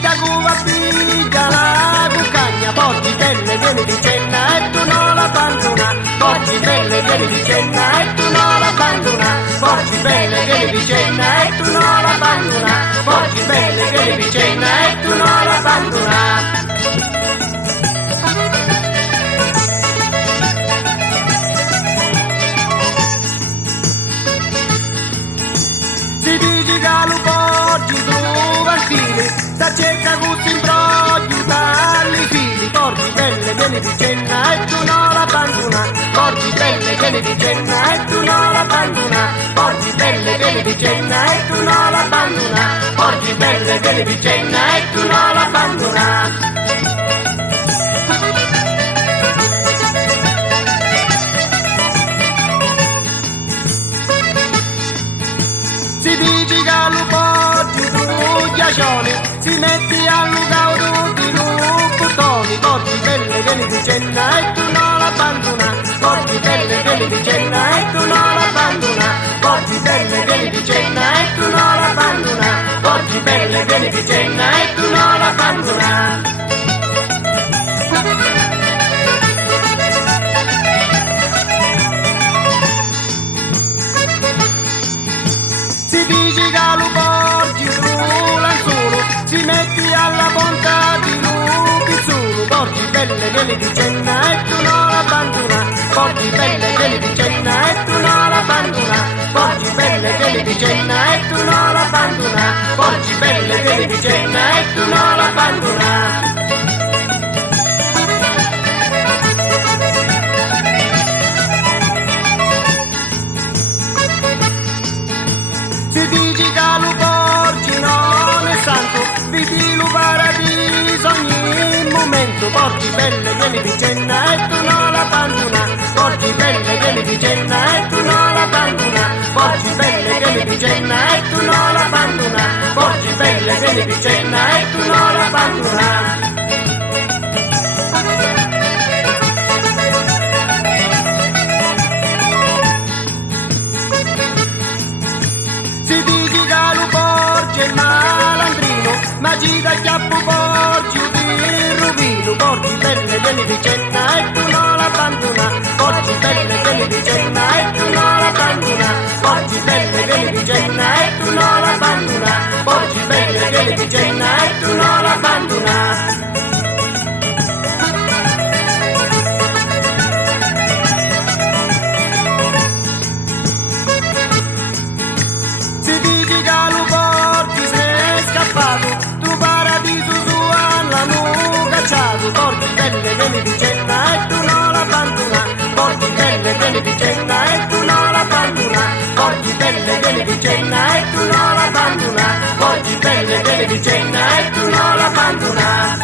da cuva piglia la cuccagna, porti belle vieni di cena e tu non la abbandona, porti belle vieni di cena e tu non la abbandona, porti belle vieni di cena e tu non la abbandona, porti belle vieni di cena e tu non la abbandona. Si dice che lo porti trova il fili, sta cerca tutti imbrogli, tagli fili, porti belle vieni di cena e tu non la abbandona, porti belle vieni di cena e tu non la abbandona, porti belle vieni di cena e tu non la abbandona, porti belle vieni di cena e tu non la abbandona. Si dice che lo porti tu ghiaccioni, si metti a lucaudo di buttoni, porti belle vieni di cena e tu non la abbandona, porti belle vieni di cena e tu non la abbandona, porti belle vieni di cena e tu non la abbandona, porti belle vieni di cena e tu non la abbandona. Si dice che lo porti tu l'anzuolo, si metti alla bontà di pizzolo, porti belle vieni di cena e tu non la abbandona, porti belle vieni di cena e tu non la abbandona, porti belle vieni di cena e tu non la abbandona, porti belle vieni di cena e tu non la abbandona. Si dice che lo porti non è santo, vedi lo paradiso ogni momento, porti belle vieni di cena e tu non la abbandona, porti belle vieni di cena e tu non la abbandona, porti belle vieni di cena e tu non la abbandona, porti belle vieni di cena e tu non la abbandona. Si dice che lo porgi il malandrino, ma ci da chiappo porgi un rovino, porti belle vieni di cena e tu non la abbandona, porti belle vieni di cena e tu non la abbandona, porti belle vieni di cena e tu non la abbandona, porti belle vieni di cena e tu non la abbandona. Si dice che lo porti se n'è scappato, tu paradiso sua l'hanno cacciato, porti belle vieni di cena e tu non la abbandona, porti belle vieni di cena e tu non la abbandona, porti belle vieni di cena e tu non la abbandona, porti belle vieni di cena e tu non la abbandona.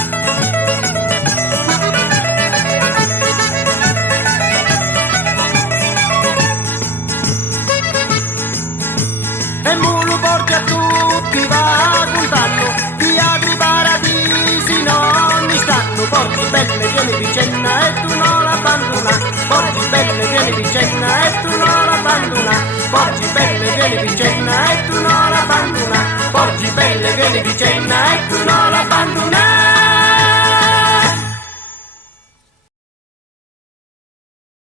E mu lo porti a tutti va contando, di altri paradisi non mi stanno, porti belle vieni di cena e tu non la abbandona, porti belle vieni di cena e tu non la abbandona, porti belle vieni di cena e tu non la abbandona, porti belle vieni di cena